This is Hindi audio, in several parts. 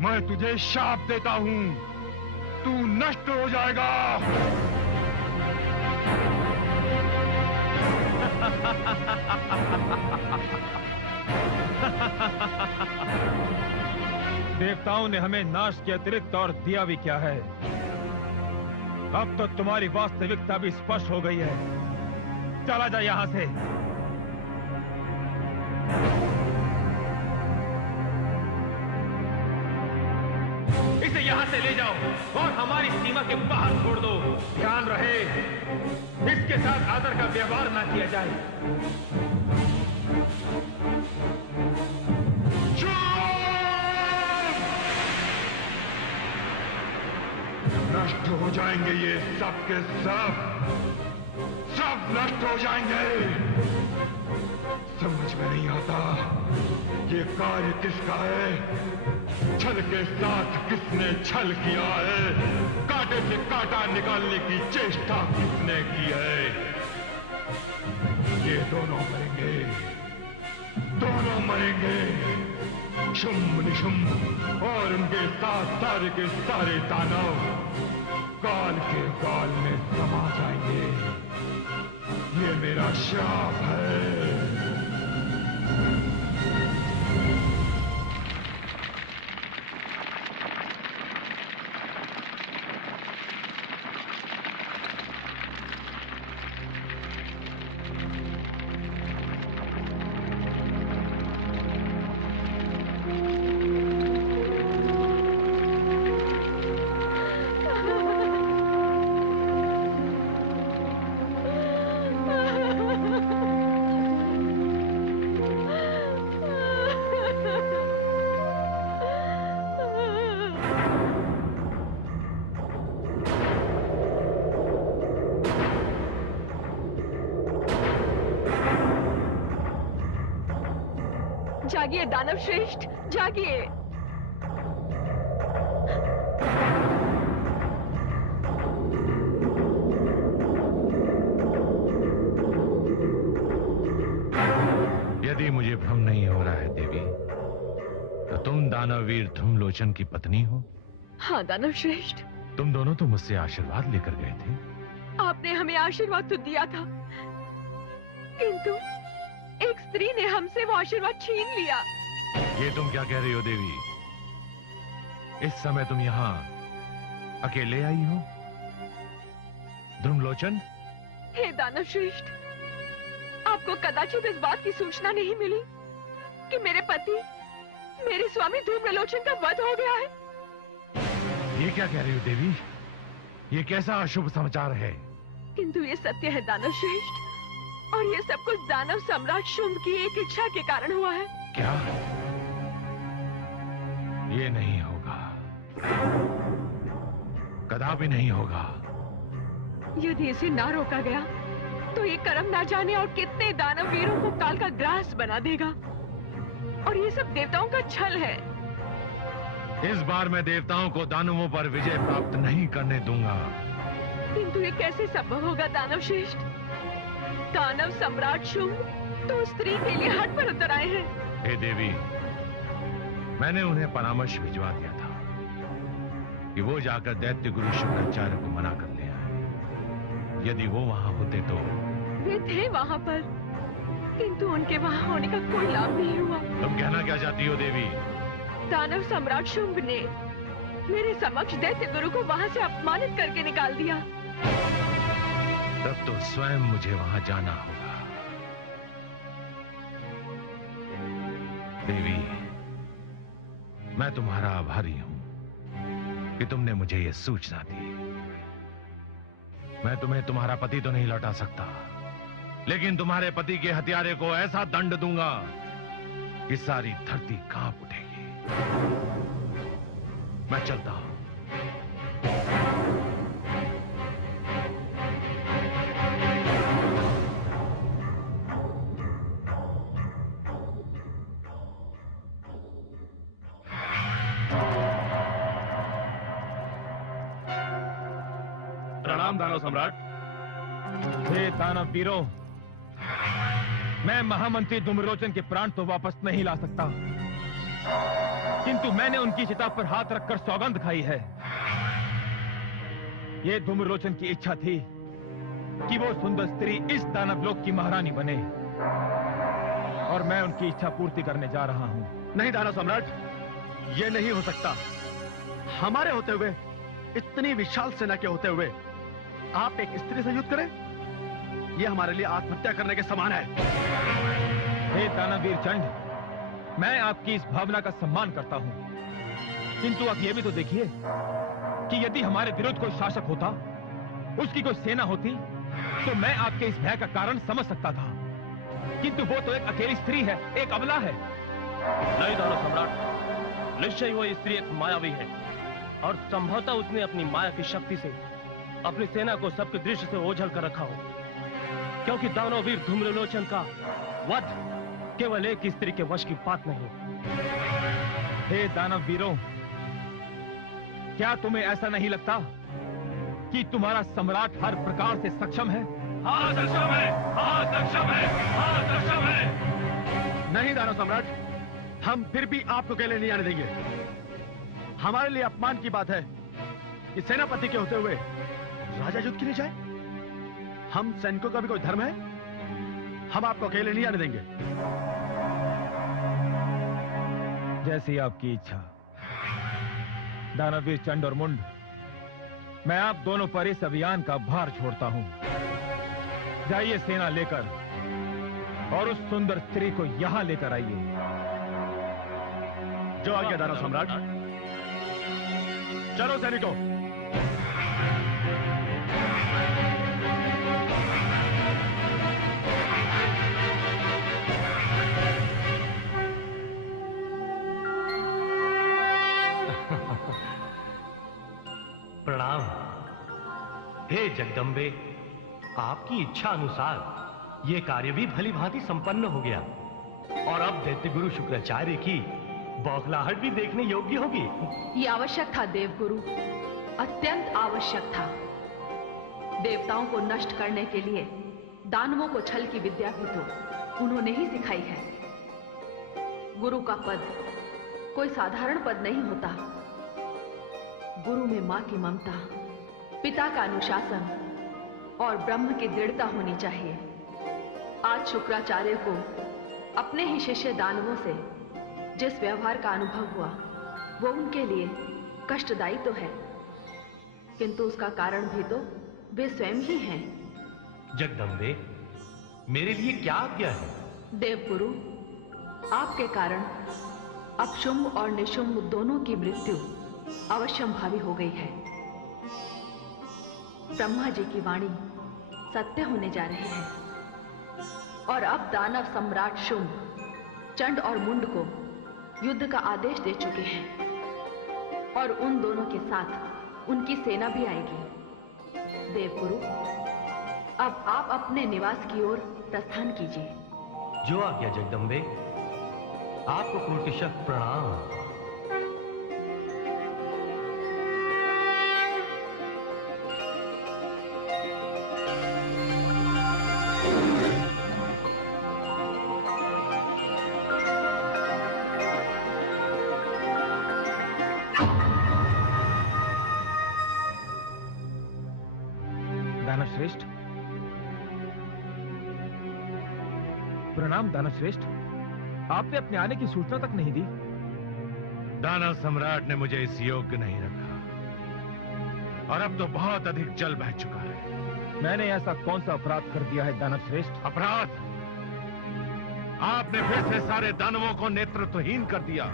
मैं तुझे शाप देता हूं, तू नष्ट हो जाएगा। देवताओं ने हमें नाश के अतिरिक्त और दिया भी क्या है? अब तो तुम्हारी वास्तविकता भी स्पष्ट हो गई है। चला जा यहां से। इसे यहां से ले जाओ और हमारी सीमा के बाहर छोड़ दो। ध्यान रहे, इसके साथ आदर का व्यवहार ना किया जाए। नष्ट हो जाएंगे ये सब के सब, सब नष्ट हो जाएंगे। समझ में नहीं आता ये कार्य किसका है, छल के साथ किसने छल किया है, कांटे से कांटा निकालने की चेष्टा किसने की है। ये दोनों मरेंगे, दोनों मरेंगे, शुंभ निशुंभ और उनके साथ सारे के सारे दानव काल के काल में समा जाएंगे। ये मेरा श्राप है। जागिए दानव श्रेष्ठ, जागिए। यदि मुझे भ्रम नहीं हो रहा है देवी, तो तुम दानववीर धूम्रलोचन की पत्नी हो? हाँ दानव श्रेष्ठ। तुम दोनों तो मुझसे आशीर्वाद लेकर गए थे। आपने हमें आशीर्वाद तो दिया था, किंतु एक स्त्री ने हमसे वो आशीर्वाद छीन लिया। ये तुम क्या कह रही हो देवी? इस समय तुम यहाँ अकेले आई हो? धूम्रलोचन? हे दानव श्रेष्ठ, आपको कदाचित इस बात की सूचना नहीं मिली कि मेरे पति, मेरे स्वामी धूम्रलोचन का वध हो गया है। ये क्या कह रही हो देवी? ये कैसा अशुभ समाचार है? किंतु ये सत्य है दानव श्रेष्ठ, और ये सब कुछ दानव सम्राट शुंभ की एक इच्छा के कारण हुआ है। क्या? ये नहीं होगा, कदापि नहीं होगा। यदि इसे ना रोका गया तो ये कर्म ना जाने और कितने दानव वीरों को काल का ग्रास बना देगा, और ये सब देवताओं का छल है। इस बार मैं देवताओं को दानवों पर विजय प्राप्त नहीं करने दूंगा। किंतु ये कैसे संभव होगा दानव श्रेष्ठ? दानव सम्राट शुंभ तो स्त्री के लिए हट पर उतर आए हैं। हे देवी, मैंने उन्हें परामर्श भिजवा दिया था कि वो जाकर दैत्य गुरु शुक्राचार्य को मना कर ले आए। यदि वो वहां होते तो। वे थे वहां पर, किंतु उनके वहां होने का कोई लाभ नहीं हुआ। तुम कहना क्या चाहती हो देवी? दानव सम्राट शुंभ ने मेरे समक्ष दैत्य गुरु को वहां से अपमानित करके निकाल दिया। तब तो स्वयं मुझे वहां जाना होगा। देवी, मैं तुम्हारा आभारी हूं कि तुमने मुझे यह सूचना दी। मैं तुम्हें तुम्हारा पति तो नहीं लौटा सकता, लेकिन तुम्हारे पति के हत्यारे को ऐसा दंड दूंगा कि सारी धरती कांप उठेगी। मैं चलता हूं। प्रणाम दानव सम्राट। हे दानव वीरों, मैं महामंत्री धूम्रलोचन के प्राण तो वापस नहीं ला सकता, किंतु मैंने उनकी चिता पर हाथ रखकर सौगंध खाई है। ये धूम्रलोचन की इच्छा थी कि वो सुंदर स्त्री इस दानवलोक की महारानी बने, और मैं उनकी इच्छा पूर्ति करने जा रहा हूं। नहीं दानव सम्राट, ये नहीं हो सकता। हमारे होते हुए, इतनी विशाल सेना के होते हुए आप एक स्त्री से युद्ध करें, यह हमारे लिए आत्महत्या करने के समान है। हे दानवीर चंड, मैं आपकी इस भावना का सम्मान करता हूं, किंतु अब यह भी तो देखिए कि यदि हमारे विरुद्ध कोई शासक होता, उसकी कोई सेना होती, तो मैं आपके इस भय का कारण समझ सकता था, किंतु वो तो एक अकेली स्त्री है, एक अबला है। नहीं दानव सम्राट, निश्चय वो स्त्री एक मायावी है, और संभवतः उसने अपनी माया की शक्ति से अपनी सेना को सबके दृष्टि से ओझल कर रखा हो, क्योंकि दानववीर धूम्रलोचन का वध केवल एक स्त्री के वश की बात नहीं। हे दानव वीरों, क्या तुम्हें ऐसा नहीं लगता कि तुम्हारा सम्राट हर प्रकार से सक्षम है? हाँ सक्षम है, हाँ सक्षम है, हाँ सक्षम है। नहीं दानव सम्राट, हम फिर भी आपको अकेले नहीं आने देंगे। हमारे लिए अपमान की बात है कि सेनापति के होते हुए राजा युद्ध के लिए जाए। हम सैनिकों का भी कोई धर्म है, हम आपको अकेले नहीं आने देंगे। जैसी आपकी इच्छा दानवीर चंड और मुंड, मैं आप दोनों पर इस अभियान का भार छोड़ता हूं। जाइए सेना लेकर और उस सुंदर स्त्री को यहां लेकर आइए। जो आज्ञा दानव सम्राट। चलो सैनिकों। प्रणाम। हे जगदम्बे, आपकी इच्छा अनुसार ये कार्य भी भली भांति संपन्न हो गया, और अब दैत्य गुरु शुक्राचार्य की बौखलाहट भी देखने योग्य होगी। ये आवश्यक था देवगुरु, अत्यंत आवश्यक था। देवताओं को नष्ट करने के लिए दानवों को छल की विद्या भी तो उन्होंने ही सिखाई है। गुरु का पद कोई साधारण पद नहीं होता। गुरु में मां की ममता, पिता का अनुशासन और ब्रह्म की दृढ़ता होनी चाहिए। आज शुक्राचार्य को अपने ही शिष्य दानवों से जिस व्यवहार का अनुभव हुआ, वो उनके लिए कष्टदायी तो है, किंतु उसका कारण भी तो वे स्वयं ही हैं। जगदम्बे, मेरे लिए क्या आज्ञा है? देवगुरु, आपके कारण अब शुंभ और निशुंभ दोनों की मृत्यु अवश्यंभावी हो गई है। ब्रह्मा जी की वाणी सत्य होने जा रही है, और अब दानव सम्राट शुंभ, चंड और मुंड को युद्ध का आदेश दे चुके हैं, और उन दोनों के साथ उनकी सेना भी आएगी। देवगुरु, अब आप अपने निवास की ओर प्रस्थान कीजिए। जो आज्ञा जगदम्बे। आपको कोटिशत प्रणाम। दानवश्रेष्ठ, प्रणाम दानवश्रेष्ठ। आपने अपने आने की सूचना तक नहीं दी। दानव सम्राट ने मुझे इस योग्य नहीं रखा, और अब तो बहुत अधिक जल बह चुका है। मैंने ऐसा कौन सा अपराध कर दिया है दानवश्रेष्ठ? अपराध? आपने फिर से सारे दानवों को नेतृत्वहीन कर दिया।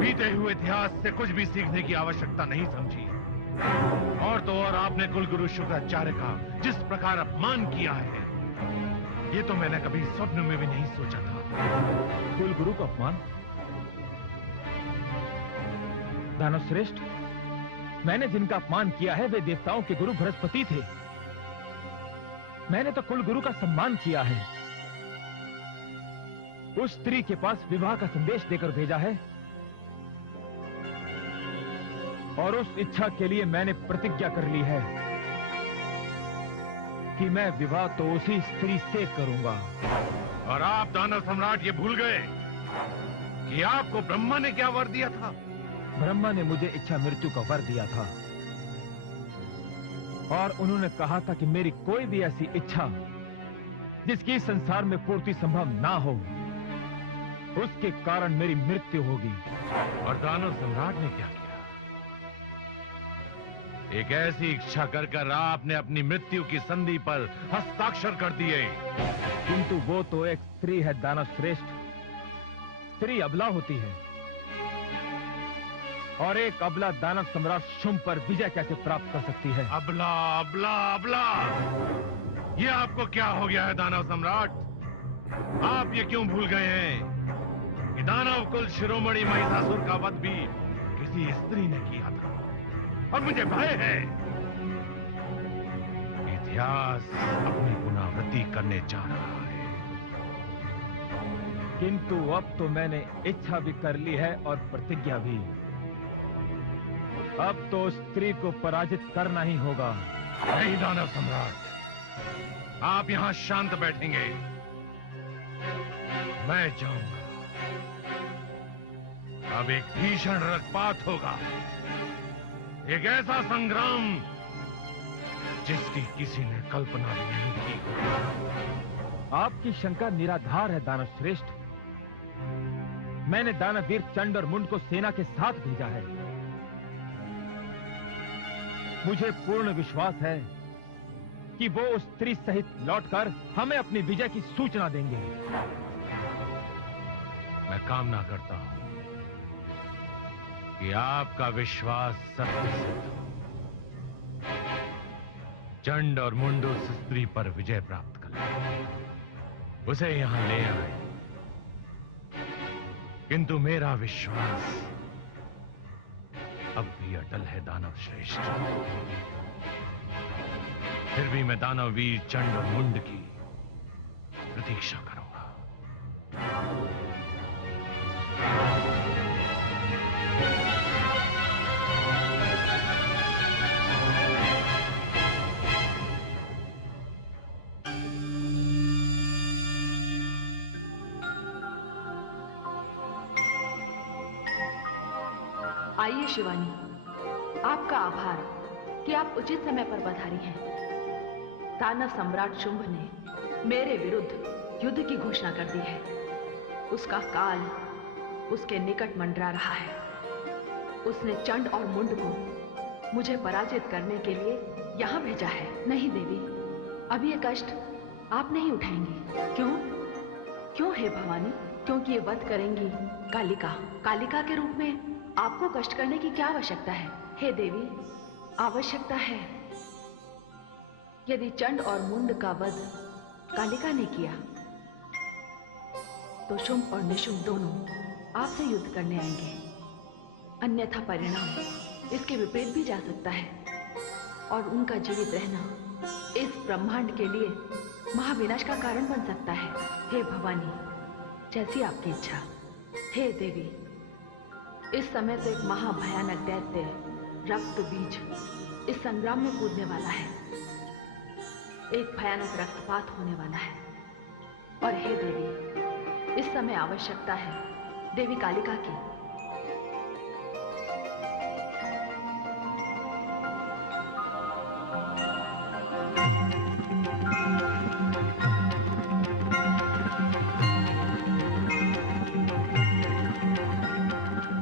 बीते हुए इतिहास से कुछ भी सीखने की आवश्यकता नहीं समझी, और तो और आपने कुलगुरु शुक्राचार्य का जिस प्रकार अपमान किया है, ये तो मैंने कभी स्वप्न में भी नहीं सोचा था। कुलगुरु का अपमान? दानवश्रेष्ठ, मैंने जिनका अपमान किया है वे देवताओं के गुरु बृहस्पति थे। मैंने तो कुलगुरु का सम्मान किया है। उस स्त्री के पास विवाह का संदेश देकर भेजा है, और उस इच्छा के लिए मैंने प्रतिज्ञा कर ली है कि मैं विवाह तो उसी स्त्री से करूंगा। और आप दानव सम्राट ये भूल गए कि आपको ब्रह्मा ने क्या वर दिया था? ब्रह्मा ने मुझे इच्छा मृत्यु का वर दिया था और उन्होंने कहा था कि मेरी कोई भी ऐसी इच्छा जिसकी संसार में पूर्ति संभव ना हो, उसके कारण मेरी मृत्यु होगी। और दानव सम्राट ने क्या किया? एक ऐसी इच्छा कर आपने अपनी मृत्यु की संधि पर हस्ताक्षर कर दिए। किंतु वो तो एक स्त्री है दानव श्रेष्ठ। स्त्री अबला होती है और एक अबला दानव सम्राट शुंभ पर विजय कैसे प्राप्त कर सकती है? अबला अबला अबला, ये आपको क्या हो गया है दानव सम्राट? आप ये क्यों भूल गए हैं कि दानव कुल शिरोमणि महिषासुर का वध भी किसी स्त्री ने किया था? और मुझे भय है इतिहास अपनी पुनरावृत्ति करने जा रहा है। किंतु अब तो मैंने इच्छा भी कर ली है और प्रतिज्ञा भी। अब तो स्त्री को पराजित करना ही होगा। नहीं दानव सम्राट, आप यहां शांत बैठेंगे, मैं जाऊंगा। अब एक भीषण रक्तपात होगा, एक ऐसा संग्राम जिसकी किसी ने कल्पना भी नहीं की। आपकी शंका निराधार है दानव श्रेष्ठ। मैंने दानवीर चंड और मुंड को सेना के साथ भेजा है। मुझे पूर्ण विश्वास है कि वो उस स्त्री सहित लौटकर हमें अपनी विजय की सूचना देंगे। मैं कामना करता हूं कि आपका विश्वास सत्य सिद्ध हो। चंड और मुंड उस स्त्री पर विजय प्राप्त कर ले, उसे यहां ले आए। किंतु मेरा विश्वास अब भी अटल है दानव श्रेष्ठ। फिर भी मैं दानव वीर चंड और मुंड की प्रतीक्षा करूंगा। आइए शिवानी, आपका आभार कि आप उचित समय पर पधारी हैं। दानव सम्राट शुंभ ने मेरे विरुद्ध युद्ध की घोषणा कर दी है। उसका काल उसके निकट मंडरा रहा है। उसने चंड और मुंड को मुझे पराजित करने के लिए यहां भेजा है। नहीं देवी, अब ये कष्ट आप नहीं उठाएंगी। क्यों? क्यों है भवानी? क्योंकि ये वध करेंगी कालिका। कालिका के रूप में आपको कष्ट करने की क्या आवश्यकता है? हे देवी, आवश्यकता है। यदि चंड और मुंड का वध कालिका ने किया तो शुंभ और निशुंभ दोनों आपसे युद्ध करने आएंगे। अन्यथा परिणाम इसके विपरीत भी जा सकता है और उनका जीवित रहना इस ब्रह्मांड के लिए महाविनाश का कारण बन सकता है। हे भवानी, जैसी आपकी इच्छा। हे देवी, इस समय तो एक महाभयानक दैत्य रक्त बीज इस संग्राम में कूदने वाला है। एक भयानक रक्तपात होने वाला है। और हे देवी, इस समय आवश्यकता है देवी कालिका की।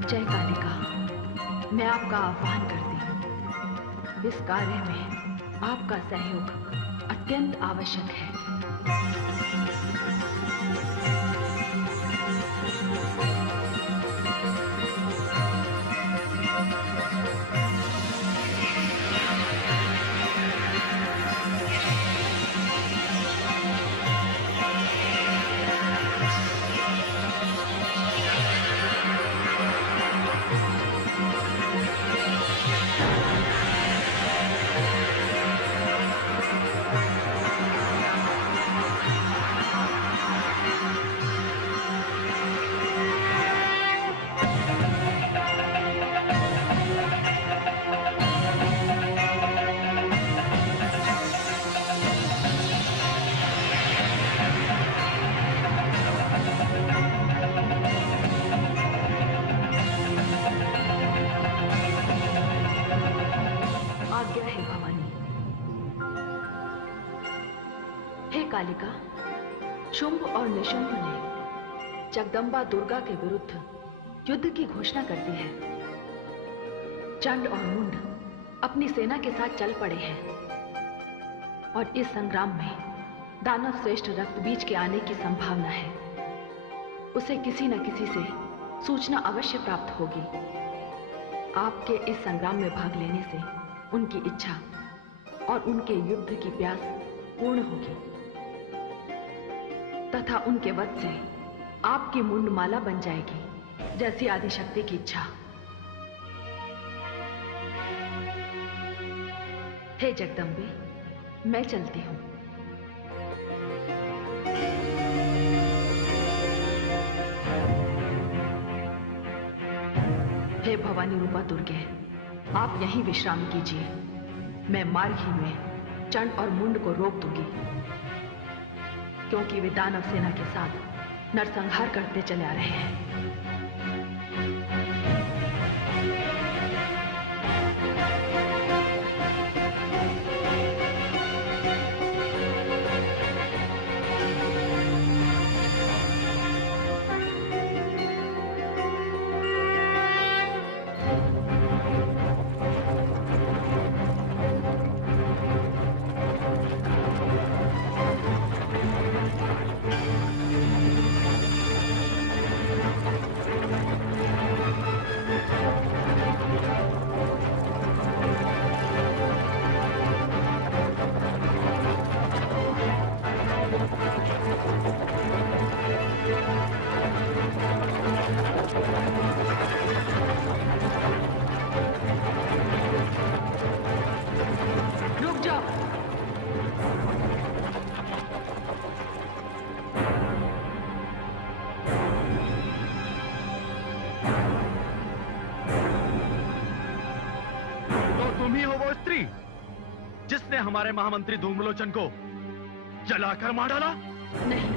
जय कालिका, मैं आपका आह्वान करती हूँ। इस कार्य में आपका सहयोग अत्यंत आवश्यक है। कालिका, शुंभ और निशुंभ ने जगदम्बा दुर्गा के विरुद्ध युद्ध की घोषणा कर दी है। चंड और मुंड अपनी सेना के साथ चल पड़े हैं और इस संग्राम में दानव श्रेष्ठ रक्तबीज के आने की संभावना है। उसे किसी न किसी से सूचना अवश्य प्राप्त होगी। आपके इस संग्राम में भाग लेने से उनकी इच्छा और उनके युद्ध की प्यास पूर्ण होगी तथा उनके वध से आपकी मुंडमाला बन जाएगी, जैसी आदिशक्ति की इच्छा। हे जगदम्बे, मैं चलती हूं। हे भवानी रूपा दुर्गे, आप यहीं विश्राम कीजिए। मैं मार्ग ही में चंड और मुंड को रोक दूंगी, क्योंकि वे दानव सेना के साथ नरसंहार करते चले आ रहे हैं। जिसने हमारे महामंत्री धूम्रलोचन को जलाकर मार डाला? नहीं,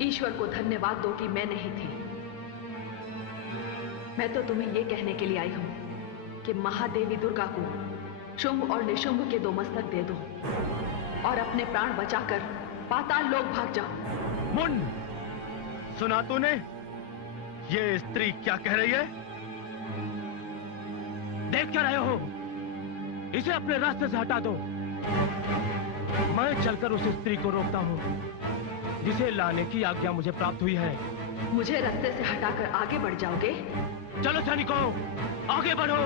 ईश्वर को धन्यवाद दो कि मैं नहीं थी। मैं तो तुम्हें यह कहने के लिए आई हूं कि महादेवी दुर्गा को शुंभ और निशुंभ के 2 मस्तक दे दो और अपने प्राण बचाकर पाताल लोक भाग जाओ। मुंड, सुना तूने ये स्त्री क्या कह रही है? देख क्या रहे हो? इसे अपने रास्ते से हटा दो। मैं चलकर उस स्त्री को रोकता हूँ जिसे लाने की आज्ञा मुझे प्राप्त हुई है। मुझे रास्ते से हटाकर आगे बढ़ जाओगे? चलो सैनिकों, आगे बढ़ो।